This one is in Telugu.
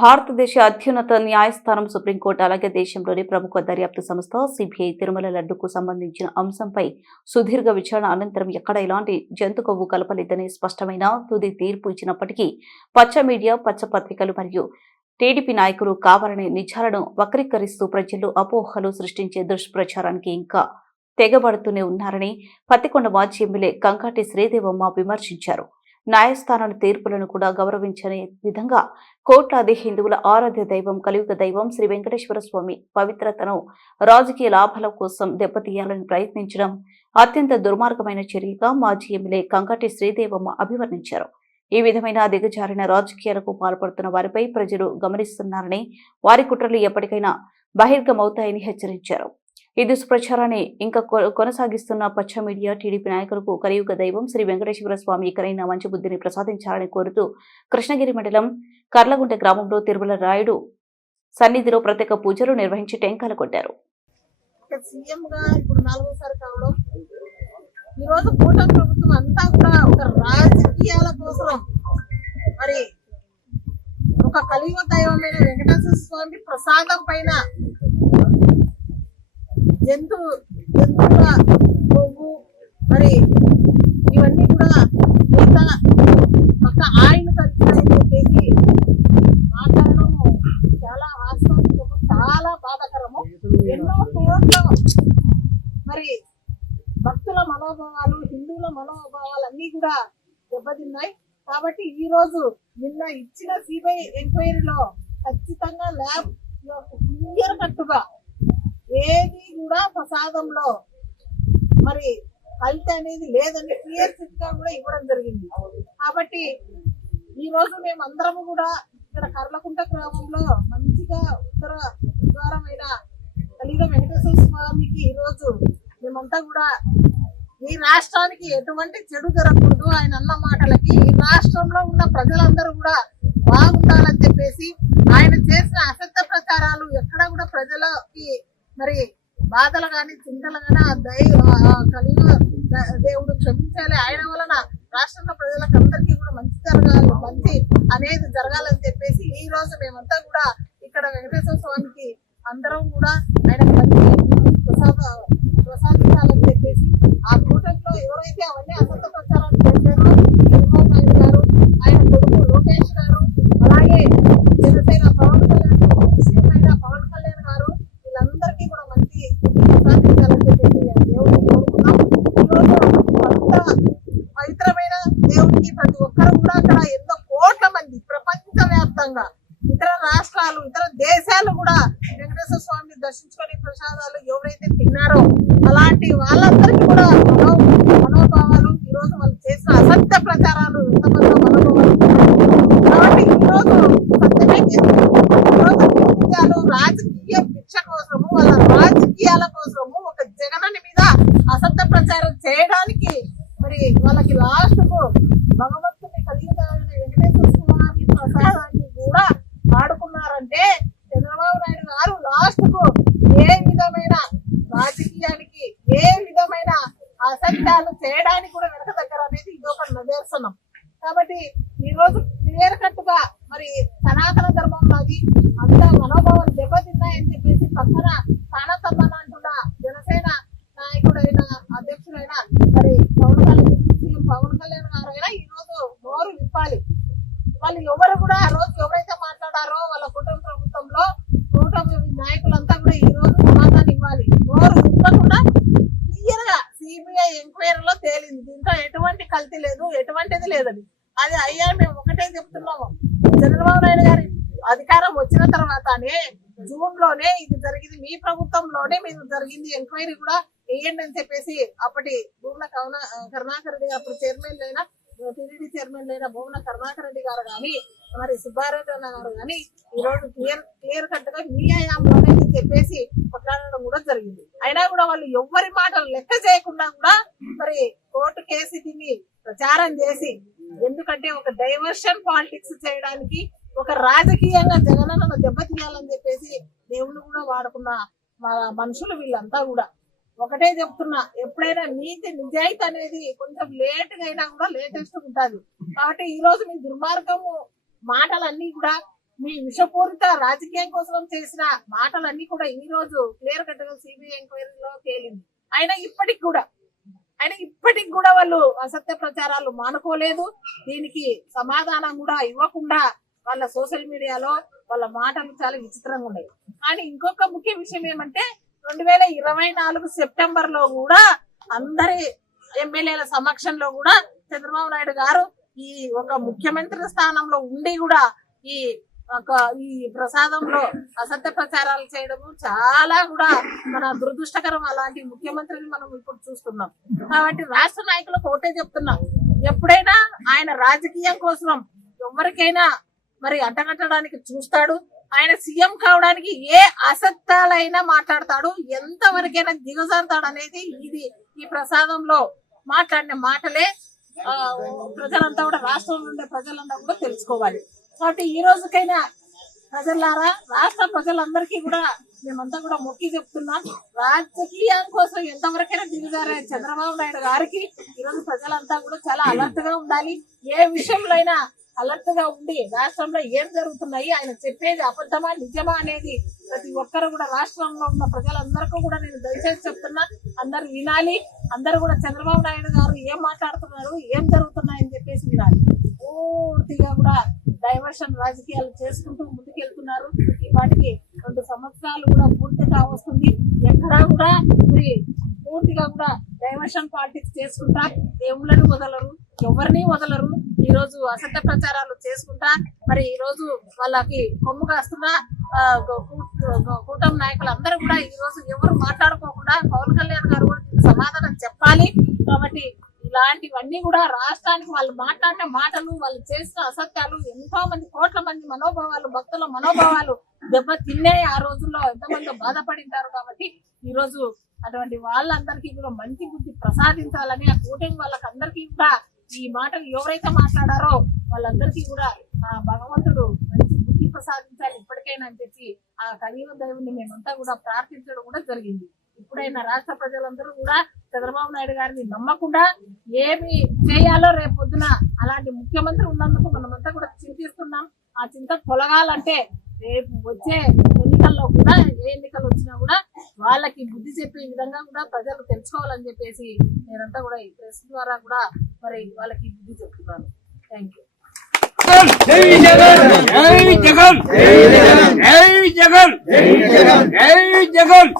భారతదేశ అత్యున్నత న్యాయస్థానం సుప్రీంకోర్టు అలాగే దేశంలోని ప్రముఖ దర్యాప్తు సంస్థ సిబిఐ తిరుమల లడ్డుకు సంబంధించిన అంశంపై సుదీర్ఘ విచారణ అనంతరం ఎక్కడ ఎలాంటి జంతు కొవ్వు కలపలేదని స్పష్టమైన తుది తీర్పు ఇచ్చినప్పటికీ పచ్చ మీడియా పచ్చ పత్రికలు మరియు టీడీపీ నాయకులు కావాలని నిజాలను వక్రీకరిస్తూ ప్రజల్లో అపోహలు సృష్టించే దుష్ప్రచారానికి ఇంకా తెగబడుతూనే ఉన్నారని పత్తికొండ మాజీ ఎమ్మెల్యే కంకాటి శ్రీదేవమ్మ విమర్శించారు. న్యాయస్థానాల తీర్పులను కూడా గౌరవించని విధంగా కోట్లాది హిందువుల ఆరాధ్య దైవం కలియుగ దైవం శ్రీ వెంకటేశ్వర స్వామి పవిత్రతను రాజకీయ లాభాల కోసం దెబ్బతీయాలని ప్రయత్నించడం అత్యంత దుర్మార్గమైన చర్యగా మాజీ ఎమ్మెల్యే కంకాటి శ్రీదేవమ్మ అభివర్ణించారు. ఈ విధమైన దిగజారిన రాజకీయాలకు పాల్పడుతున్న వారిపై ప్రజలు గమనిస్తున్నారని, వారి కుట్రలు ఎప్పటికైనా బహిర్గమవుతాయని హెచ్చరించారు. ఈ దుష్ప్రచారాన్ని ఇంకా కొనసాగిస్తున్న పచ్చ మీడియా టీడీపీ నాయకులకు కలియుగ దైవం శ్రీ వెంకటేశ్వర స్వామి ఇకనైనా మంచి బుద్ధిని ప్రసాదించాలని కోరుతూ కృష్ణగిరి మండలం కర్లగుంట గ్రామంలో తిరుమల రాయుడు సన్నిధిలో ప్రత్యేక పూజలు నిర్వహించి టెంకాయలు కొట్టారు. ఈరోజు కూటమి ప్రభుత్వం అంతా కూడా ఒక రాజకీయాల కోసం మరి ఒక కలియుగ దైవమైన వెంకటేశ్వర స్వామి ప్రసాదం పైన జంతువుల కొవ్వు మరి ఇవన్నీ కూడా మిగతా పక్క ఆయిల్ కలిసినాయని చెప్పేసి మాట్లాడడం చాలా హాస్యాస్పదము, చాలా బాధాకరము. ఎన్నో కోట్ల మరి భక్తుల మనోభావాలు, హిందువుల మనోభావాలు అన్నీ కూడా దెబ్బతిన్నాయి. కాబట్టి ఈ రోజు నిన్న ఇచ్చిన సిబిఐ ఎంక్వైరీలో ఖచ్చితంగా ల్యాబ్ క్లియర్ కట్టుగా ఏది కూడా ప్రసాదంలో మరి కల్తీ అనేది లేదని క్లియర్ చిట్ గా కూడా ఇవ్వడం జరిగింది. కాబట్టి ఈ రోజు మేము అందరము కూడా ఇక్కడ కర్లకుంట గ్రామంలో మంచిగా ఉత్తర ద్వారమైన కలియుగ వెంకటేశ్వర స్వామికి ఈ రోజు మేమంతా కూడా ఈ రాష్ట్రానికి ఎటువంటి చెడు జరగకూడదు, ఆయన అన్న మాటలకి ఈ రాష్ట్రంలో ఉన్న ప్రజలందరూ కూడా బాగుండాలని చెప్పేసి ఆయన చేసిన అసత్య ప్రచారాలు ఎక్కడ కూడా ప్రజలకి మరి బాధలు కానీ చింతలు కానీ కలియుగ దేవుడు క్షమించాలి. ఆయన వలన రాష్ట్రంలో ప్రజలకు అందరికీ కూడా మంచి జరగాలి, మంచి అనేది జరగాలని చెప్పేసి ఈ రోజు మేమంతా కూడా ఇక్కడ వెంకటేశ్వర స్వామికి అందరం కూడా ఆయన మంచి ప్రసాదించాలని చెప్పేసి ఆ కూటమిలో ఎవరైతే అవన్నీ అసత్య ప్రచారాలు చేశారో చంద్రబాబు నాయుడు గారు, ఆయన కొడుకు లోకేష్ గారు, అలాగే జనసేన పవన్ కళ్యాణ్ గారు వీళ్ళందరికీ కూడా మంచి ప్రసాదించాలని చెప్పేసి దేవుడిని కోరుకున్నాం. ఈరోజు అంత పవిత్రమైన దేవుడికి ప్రతి ఒక్కరు కూడా అక్కడ ఎన్నో కోట్ల మంది ప్రపంచ వ్యాప్తంగా ఇతర రాష్ట్రాలు, ఇతర దేశాలు కూడా వెంకటేశ్వర స్వామిని దర్శించుకొని ప్రసాదాలు ఎవరైతే తిన్నారో అలాంటి వాళ్ళందరికీ కూడా మనోభావాలు ఈరోజు వాళ్ళు చేసిన అసత్య ప్రచారాలు ఎంతమంది మనోభావాలు. కాబట్టి ఈరోజు సత్యమే ఈరోజు రాజకీయ భిక్ష కోసము, వాళ్ళ రాజకీయాల కోసము ఒక జగనని మీద అసత్య ప్రచారం చేయడానికి మరి వాళ్ళకి లాస్ట్ కు భగవంతుని కలిగిన వెంకటేశ్వర స్వామి ప్రసాదాన్ని కూడా ఆడుకున్నారంటే చంద్రబాబు నాయుడు గారు లాస్ట్ కు ఏ విధమైన రాజకీయానికి ఏ విధమైన అసత్యాలు చేయడానికి కూడా వెనక దగ్గర అనేది ఇది ఒక నిదర్శనం. కాబట్టి ఈ రోజు క్లియర్ కట్ గా మరి సనాతన ధర్మంలో అది అంత మనోభావాలు దెబ్బతిన్నాయని చెప్పేసి పక్కన స్థానతందన అంటున్న జనసేన నాయకుడైన అధ్యక్షుడైన మరి పవన్ కళ్యాణ్ గారు అయినా ఈ రోజు నోరు విప్పాలి. వాళ్ళు ఎవరు కూడా ఆ రోజు ఎవరైతే మాట్లాడారో వాళ్ళ కుటుంబ ప్రభుత్వంలో కూటమి నాయకులంతా కూడా ఈ రోజు సమాధానం ఇవ్వాలి. నోరు విప్పకుండా క్లియర్ గా సిబిఐ ఎంక్వైరీలో తేలింది, దీంట్లో ఎటువంటి కల్తీ లేదు, ఎటువంటిది లేదని. అది అయ్యా మేము ఒకటే చెప్తున్నాము, చంద్రబాబు నాయుడు గారి అధికారం వచ్చిన తర్వాతనే జూన్ లోనే ఇది జరిగింది, మీ ప్రభుత్వంలోనే మీరు జరిగింది, ఎంక్వైరీ కూడా వేయండి అని చెప్పేసి అప్పటి భూమన కరుణాకర్ రెడ్డి అప్పుడు చైర్మన్ అయినా టీడీపీ చైర్మన్ అయిన భూమన కరుణాకర్ రెడ్డి గారు కానీ మరి సుబ్బారెడ్డి అన్న గారు కానీ ఈ రోజు క్లియర్ కట్ గా మీ హయాంలోనే చెప్పేసి కొట్లాడడం కూడా జరిగింది. అయినా కూడా వాళ్ళు ఎవ్వరి మాటలు లెక్క చేయకుండా కూడా మరి కోర్టు కేసు దీన్ని ప్రచారం చేసి, ఎందుకంటే ఒక డైవర్షన్ పాలిటిక్స్ చేయడానికి, ఒక రాజకీయంగా జగనన్న దెబ్బతీయాలని చెప్పేసి దేవుళ్ళు కూడా వాడుకున్న మనుషులు వీళ్ళంతా కూడా. ఒకటే చెప్తున్నా, ఎప్పుడైనా నీతి నిజాయితీ అనేది కొంచెం లేట్ గా అయినా కూడా లేటెస్ట్ ఉంటుంది. కాబట్టి ఈ రోజు మీ దుర్మార్గము మాటలన్నీ కూడా మీ విషపూరిత రాజకీయం కోసం చేసిన మాటలన్నీ కూడా ఈ రోజు క్లియర్ కట్ గా సిబిఐ ఎంక్వైరీలో తేలింది. ఆయన ఇప్పటికి కూడా వాళ్ళు అసత్య ప్రచారాలు మానుకోలేదు. దీనికి సమాధానం కూడా ఇవ్వకుండా వాళ్ళ సోషల్ మీడియాలో వాళ్ళ మాటలు చాలా విచిత్రంగా ఉన్నాయి. కానీ ఇంకొక ముఖ్య విషయం ఏమంటే 2024 సెప్టెంబర్ లో కూడా అందరి ఎమ్మెల్యేల సమక్షంలో కూడా చంద్రబాబు నాయుడు గారు ఈ ఒక ముఖ్యమంత్రి స్థానంలో ఉండి కూడా ఈ ప్రసాదంలో అసత్య ప్రచారాలు చేయడము చాలా కూడా మన దురదృష్టకరం. అలాంటి ముఖ్యమంత్రిని మనం ఇప్పుడు చూస్తున్నాం. కాబట్టి రాష్ట్ర నాయకులకు ఒకటే చెప్తున్నాం, ఎప్పుడైనా ఆయన రాజకీయం కోసం ఎవరికైనా మరి అంటగట్టడానికి చూస్తాడు. ఆయన సీఎం కావడానికి ఏ అసత్యాలైనా మాట్లాడతాడు, ఎంతవరకైనా దిగజారుతాడు అనేది ఈ ప్రసాదంలో మాట్లాడిన మాటలే ప్రజలంతా కూడా, రాష్ట్రంలో ఉండే ప్రజలంతా కూడా తెలుసుకోవాలి. కాబట్టి ఈ రోజుకైనా ప్రజలారా, రాష్ట్ర ప్రజలందరికీ కూడా మేమంతా కూడా మొక్కి చెప్తున్నాం, రాజకీయం కోసం ఎంతవరకైనా దిగజారే చంద్రబాబు నాయుడు గారికి ఈరోజు ప్రజలంతా కూడా చాలా అలర్ట్ గా ఉండాలి. ఏ విషయంలో అయినా అలర్ట్ గా ఉండి రాష్ట్రంలో ఏం జరుగుతున్నాయి, ఆయన చెప్పేది అబద్ధమా నిజమా అనేది ప్రతి ఒక్కరు కూడా, రాష్ట్రంలో ఉన్న ప్రజలందరికీ కూడా నేను దయచేసి చెప్తున్నా, అందరు వినాలి. అందరూ కూడా చంద్రబాబు నాయుడు గారు ఏం మాట్లాడుతున్నారు, ఏం జరుగుతున్నాయని చెప్పేసి వినాలి. పూర్తిగా కూడా డైవర్షన్ రాజకీయాలు చేసుకుంటూ ముందుకెళ్తున్నారు. ఈ వాటికి 2 సంవత్సరాలు కూడా పూర్తిగా వస్తుంది. ఎక్కడా కూడా మరి పూర్తిగా కూడా డైవర్షన్ పాలిటిక్స్ చేసుకుంటా దేవుళ్ళని వదలరు, ఎవరిని వదలరు. ఈ రోజు అసత్య ప్రచారాలు చేసుకుంటా మరి ఈ రోజు వాళ్ళకి కొమ్ము కాస్తున్న కూటమి నాయకులు అందరూ కూడా ఈ రోజు ఎవరు మాట్లాడుకోకుండా పవన్ కళ్యాణ్ గారు కూడా దీనికి సమాధానం చెప్పాలి. కాబట్టి ఇలాంటివన్నీ కూడా రాష్ట్రానికి వాళ్ళు మాట్లాడిన మాటలు, వాళ్ళు చేసిన అసత్యాలు ఎంతో మంది, కోట్ల మంది మనోభావాలు, భక్తుల మనోభావాలు దెబ్బ తిన్నాయి. ఆ రోజుల్లో ఎంతమంది బాధపడింటారు. కాబట్టి ఈ రోజు అటువంటి వాళ్ళందరికీ కూడా మంచి బుద్ధి ప్రసాదించాలని, ఆ కూటమి వాళ్ళకందరికీ కూడా ఈ మాటలు ఎవరైతే మాట్లాడారో వాళ్ళందరికీ కూడా ఆ భగవంతుడు మంచి బుద్ధి ప్రసాదించాలి ఇప్పటికైనా అని చెప్పి ఆ కలియుగ దేవుని మేమంతా కూడా ప్రార్థించడం కూడా జరిగింది. ఇప్పుడైనా రాష్ట్ర ప్రజలందరూ కూడా చంద్రబాబు నాయుడు గారిని నమ్మకుండా ఏమి చేయాలో రేపు పొద్దున అలాంటి ముఖ్యమంత్రి ఉన్నందుకు మనమంతా కూడా చింతిస్తున్నాం. ఆ చింత తొలగాలంటే రేపు వచ్చే ఎన్నికల్లో కూడా, ఏ ఎన్నికలు వచ్చినా కూడా వాళ్ళకి బుద్ధి చెప్పే విధంగా కూడా ప్రజలు తెలుసుకోవాలని చెప్పేసి నేనంతా కూడా ఈ ప్రెస్ ద్వారా కూడా మరి వాళ్ళకి బుద్ధి చెప్తున్నాను. Thank you. జై జగన్, జై జగన్, జై జగన్, జై జగన్, జై జగన్, జై జగన్.